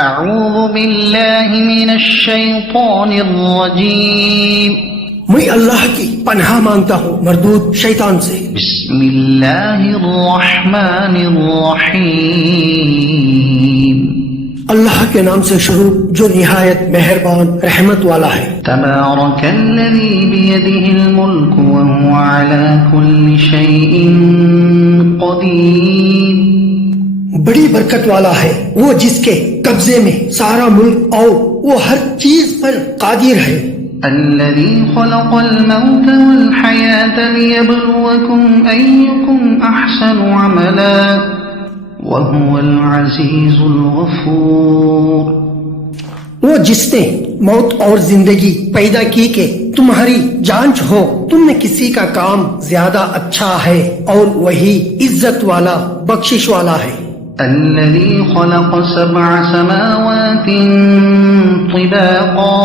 اعوذ باللہ من الشیطان الرجیم میں اللہ کی پناہ مانگتا ہوں مردود شیطان سے. بسم اللہ الرحمن الرحیم اللہ کے نام سے شروع جو نہایت مہربان رحمت والا ہے. تبارک الذی بیدہ الملک وهو علی کل شیء قدیر. بڑی برکت والا ہے وہ جس کے قبضے میں سارا ملک اور وہ ہر چیز پر قادر ہے. الذي خلق الموت والحياة ليبلوكم أيكم أحسن عملا وهو العزيز الغفور. وہ جس نے موت اور زندگی پیدا کی کہ تمہاری جانچ ہو تم میں کسی کا کام زیادہ اچھا ہے اور وہی عزت والا بخشش والا ہے. الذي خلق 7 سماوات طباقا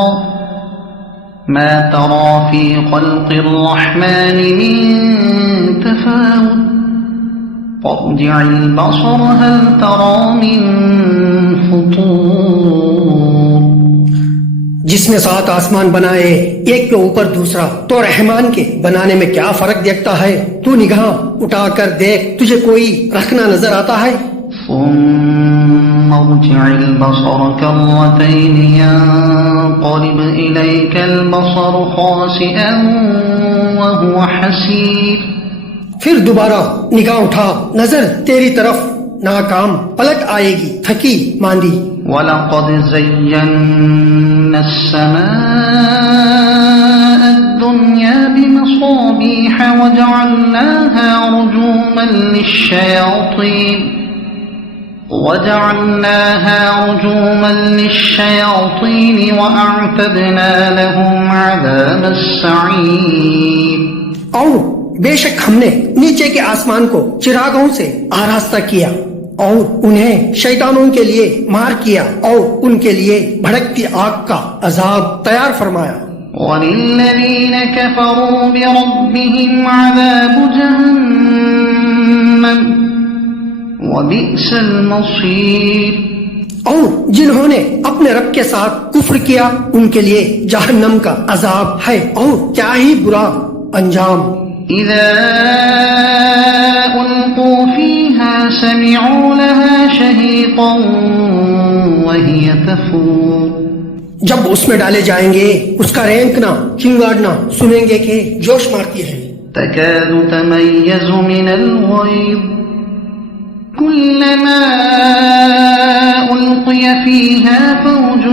ما ترى في خلق الرحمن من تفاوت فارجع البصر هل ترى من فطور. جس نے 7 آسمان بنائے ایک کے اوپر دوسرا تو رحمان کے بنانے میں کیا فرق دیکھتا ہے؟ تو نگاہ اٹھا کر دیکھ تجھے کوئی رکھنا نظر آتا ہے؟ ثم ارجع البصر كرتين ينقلب إليك البصر خاسئا وهو حسير. پھر دوبارہ نگاہ اٹھا نظر تیری طرف ناکام پلٹ آئے گی تھکی ماندی. وَلَقَدْ زَيَّنَّا السَّمَاءَ الدُّنْيَا بِمَصَابِيحَ وَجَعَلْنَاهَا رُجُومًا لِلشَّيَاطِينِ وَأَعْتَدْنَا لَهُمْ عَذَابَ السَّعِيرِ. اور بے شک ہم نے نیچے کے آسمان کو چراغوں سے آراستہ کیا اور انہیں شیطانوں کے لیے مار کیا اور ان کے لیے بھڑکتی آگ کا عذاب تیار فرمایا. وَلِلَّذِينَ كَفَرُوا بِرَبِّهِمْ عَذَابُ جَهَنَّمَ وَبِئْسَ الْمَصِيرُ. اور جنہوں نے اپنے رب کے ساتھ کفر کیا ان کے لیے جہنم کا عذاب ہے اور کیا ہی برا انجام. اذا القوا فيها سمعوا لها شهيقا وهي تفور. جب اس میں ڈالے جائیں گے اس کا رینکنا چنگاڑنا سنیں گے کہ جوش مارتی ہے. تكاد تميز من الغيظ كلما ألقي فيها فوج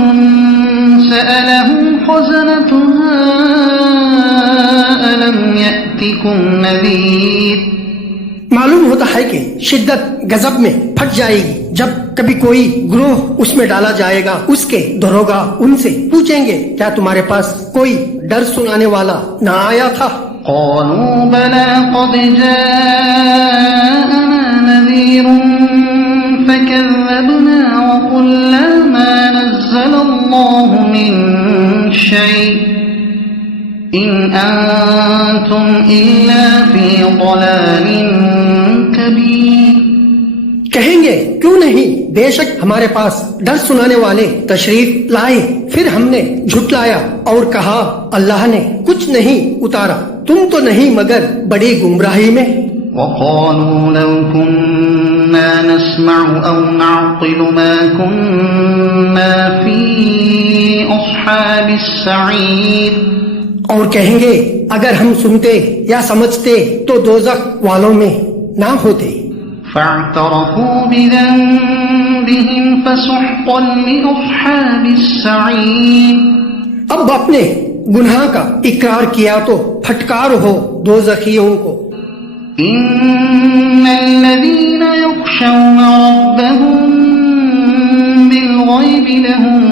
سألهم خزنتها ألم يأتكم نذير. معلوم ہوتا ہے کہ شدت غضب میں پھٹ جائے گی جب کبھی کوئی گروہ اس میں ڈالا جائے گا. اس کے دروگا ان سے پوچھیں گے کیا تمہارے پاس کوئی ڈر سنانے والا نہ آیا تھا؟ قالوا بلى قد جاءنا نذير فكذبنا وقلنا ما نزل الله من شيء إن أنتم إلا في ضلال كبير. کہیں گے کیوں نہیں بے شک ہمارے پاس ڈر سنانے والے تشریف لائے. پھر ہم نے جھٹلایا اور کہا اللہ نے کچھ نہیں اتارا تم تو نہیں مگر بڑی گمراہی میں. وقالوا لو كنا نسمع أو نعقل ما كنا في أصحاب السعير. اور کہیں گے اگر ہم سنتے یا سمجھتے تو دوزخ والوں میں نہ ہوتے. فاعترفوا بذنبهم فسحقا لأصحاب السعير. اب اپنے گناہ کا اقرار کیا تو پھٹکار ہو دوزخیوں کو. ان الذين يخشون ربهم بالغيب لهم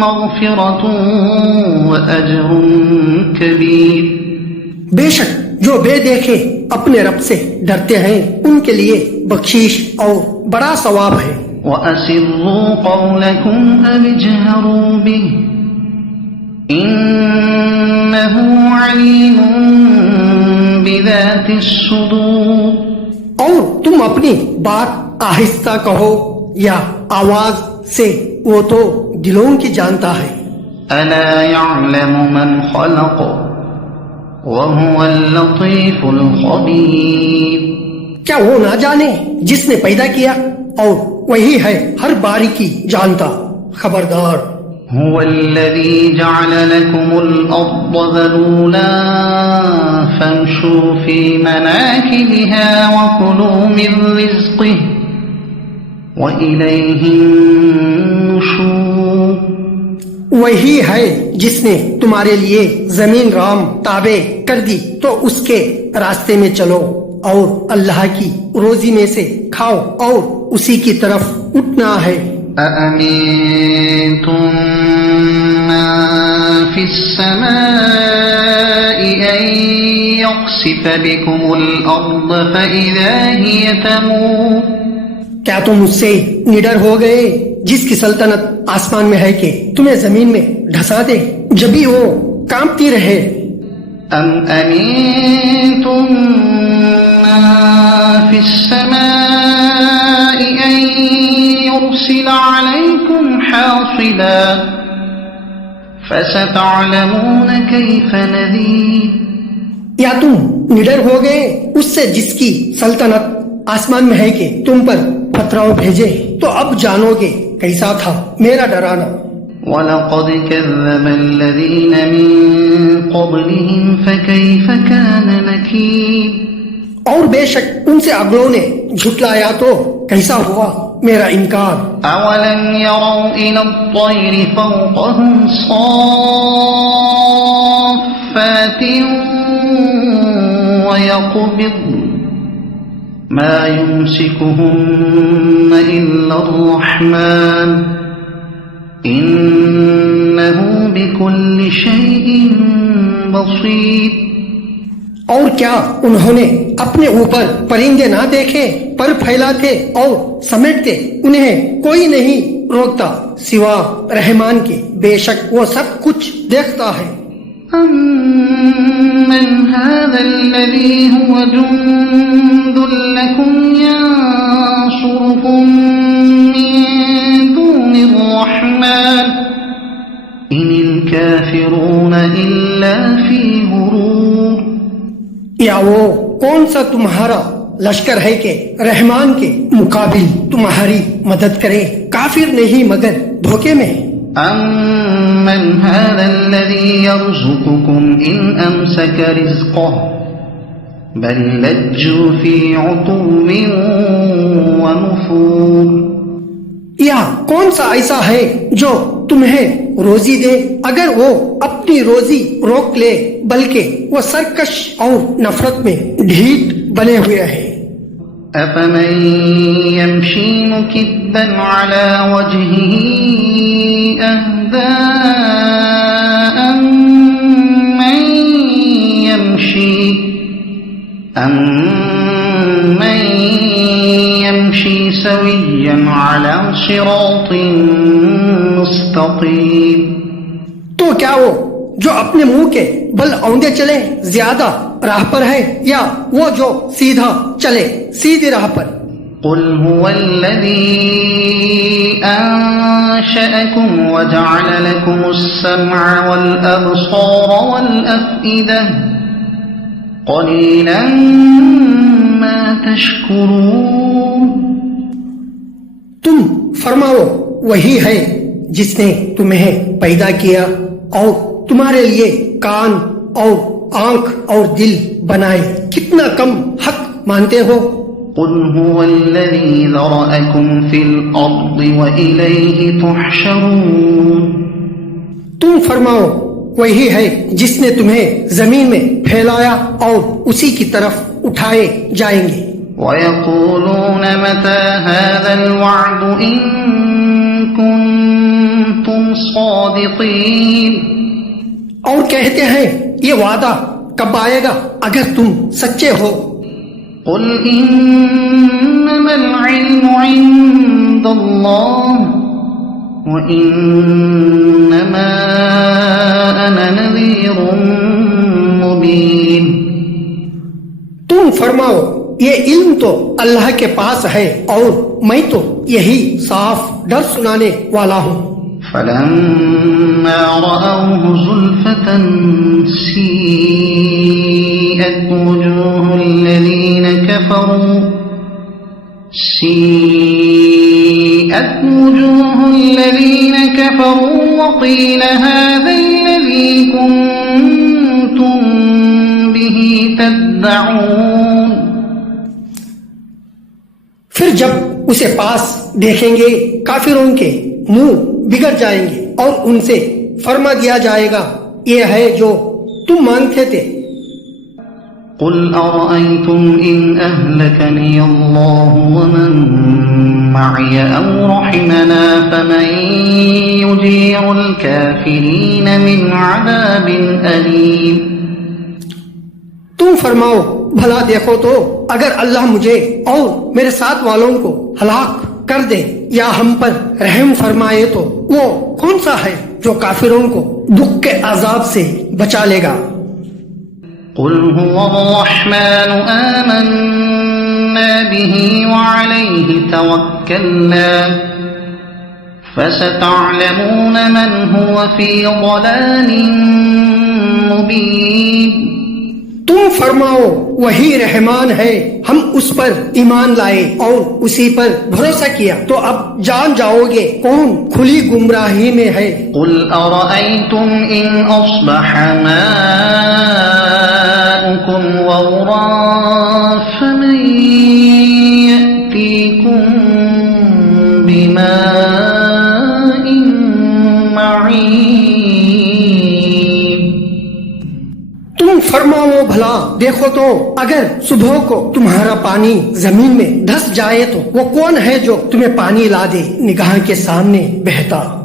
مغفرة وأجر كبير. بے شک جو بے دیکھے اپنے رب سے ڈرتے ہیں ان کے لیے بخشش اور بڑا ثواب ہے. وَأَسِرُّوا قَوْلَكُمْ أَوِ اجْهَرُوا بِهِ إِنَّهُ عَلِيمٌ بِذَاتِ الصُّدُورِ. اور تم اپنی بات آہستہ کہو یا آواز سے وہ تو دلوں کی جانتا ہے۔ ألا يعلم من خلق وهو اللطيف الخبير۔ کیا وہ نہ جانے جس نے پیدا کیا اور وہی ہے ہر باریکی جانتا خبردار۔ هو الذي جعل لكم الأرض ذلولا فامشوا في مناكبها وكلوا من رزقه وإليه النشور۔ وہی ہے جس نے تمہارے لیے زمین رام تابع کر دی تو اس کے راستے میں چلو اور اللہ کی روزی میں سے کھاؤ اور اسی کی طرف اٹھنا ہے۔ أأمنتم من في السماء أن يخسف بكم الأرض فإذا هي تمور۔ کیا تم مجھ سے نڈر ہو گئے جس کی سلطنت آسمان میں ہے کہ تمہیں زمین میں ڈھسا دے جبھی وہ کانپتی رہے۔ أم أمنتم من في السماء أن يرسل عليكم حاصبا فستعلمون كيف نذير۔ یا تم نڈر ہو گئے اس سے جس کی سلطنت آسمان میں ہے کہ تم پر پتھراؤ بھیجے تو اب جانو گے کیسا تھا میرا ڈرانا۔ وَلَقَدْ كَذَّبَ الَّذِينَ مِن قَبْلِهِمْ فَكَيْفَ كَانَ نَكِيرِ۔ اور بے شک ان سے اگلوں نے جھٹلایا تو کیسا ہوا میرا انکار۔ أَوَلَمْ يَرَوْا إِلَى الطَّيْرِ فَوْقَهُمْ صَافَّاتٍ وَيَقْبِضْنَ مَا يُمْسِكُهُنَّ إِلَّا الرَّحْمَنُ إِنَّهُ بِكُلِّ شَيْءٍ بَصِيرٌ۔ اور کیا انہوں نے اپنے اوپر پرندے نہ دیکھے پر پھیلاتے اور سمیٹتے انہیں کوئی نہیں روکتا سوا رحمان کے، بے شک وہ سب کچھ دیکھتا ہے۔ أَمَّنْ هَذَا الَّذِي هُوَ جُندٌ لَكُمْ يَنصُرُكُم مِّن دُونِ الرَّحْمَنِ إِنِ الْكَافِرُونَ إِلَّا فِي غُرُورٍ۔ یا وہ کون سا تمہارا لشکر ہے کہ رحمان کے مقابل تمہاری مدد کرے، کافر نہیں مگر دھوکے میں۔ أَمَّنْ هَذَا الَّذِي يَرْزُقُكُمْ إِنْ أَمْسَكَ رِزْقَهُ بَلْ لَجُّوا فِي عُتُوٍّ وَنُفُورٍ۔ یا کون سا ایسا ہے جو تمہیں روزی دے اگر وہ اپنی روزی روک لے، بلکہ وہ سرکش اور نفرت میں ڈھیٹ بنے ہوئے ہیں۔ أَفَمَن يَمْشِي مُكِبًّا عَلَى وَجْهِهِ أَهْدَىٰ أَمَّن يَمْشِي سَوِيًّا عَلَى صِرَاطٍ مُسْتَقِيمٍ۔ تو کیا وہ جو اپنے منہ کے بل اوندے چلے زیادہ راہ پر ہے یا وہ جو سیدھا چلے سیدھی راہ پر؟ قُلْ هُوَ الَّذِي أَنشَأَكُمْ وَجَعَلَ لَكُمُ السَّمْعَ وَالْأَبْصَارَ وَالْأَفْئِدَةَ قَلِيلًا مَا تَشْكُرُونَ۔ تم فرماؤ وہی ہے جس نے تمہیں پیدا کیا اور تمہارے لیے کان اور آنکھ اور دل بنائے، کتنا کم حق مانتے ہو۔ قُلْ هُوَ الَّذِي ذَرَأَكُمْ فِي الْأَرْضِ وَإِلَيْهِ تُحْشَرُونَ۔ تم فرماؤ وہی ہے جس نے تمہیں زمین میں پھیلایا اور اسی کی طرف اٹھائے جائیں گے۔ وَيَقُولُونَ مَتَى هَذَا الْوَعْدُ إِن كُنتُمْ صَادِقِينَ۔ اور کہتے ہیں یہ وعدہ کب آئے گا اگر تم سچے ہو۔ قُلْ إِنَّمَا الْعِلْمُ عِندَ اللَّهِ وَإِنَّمَا أَنَا نَذِيرٌ مُبِينٌ۔ تم فرماؤ یہ علم تو اللہ کے پاس ہے اور میں تو یہی صاف ڈر سنانے والا ہوں۔ فلما رأوه زلفة سيئت وجوه الذين كفروا وقيل هذا الذي كنتم به تدعون۔ پھر جب اسے پاس دیکھیں گے کافروں کے منہ بگڑ جائیں گے اور ان سے فرما دیا جائے گا یہ ہے جو تم مانتے تھے۔ قل أرأيتم إن أهلكني الله ومن معي أو رحمنا فمن يجير الكافرين من عذاب أليم۔ تم فرماؤ بھلا دیکھو تو اگر اللہ مجھے اور میرے ساتھ والوں کو ہلاک کر دے یا ہم پر رحم فرمائے تو وہ کون سا ہے جو کافروں کو دکھ کے عذاب سے بچا لے گا۔ قل هو الرحمن آمنا به وعليه توكلنا فستعلمون من هو في ضلال مبين۔ تم فرماؤ وہی رحمان ہے، ہم اس پر ایمان لائے اور اسی پر بھروسہ کیا تو اب جان جاؤ گے کون کھلی گمراہی میں ہے۔ قل أرأيتم إن أصبح ماؤكم غورا فمن يأتيكم بماء معين۔ تم فرماؤ بھلا دیکھو تو اگر صبح کو تمہارا پانی زمین میں دھس جائے تو وہ کون ہے جو تمہیں پانی لا دے نگاہ کے سامنے بہتا۔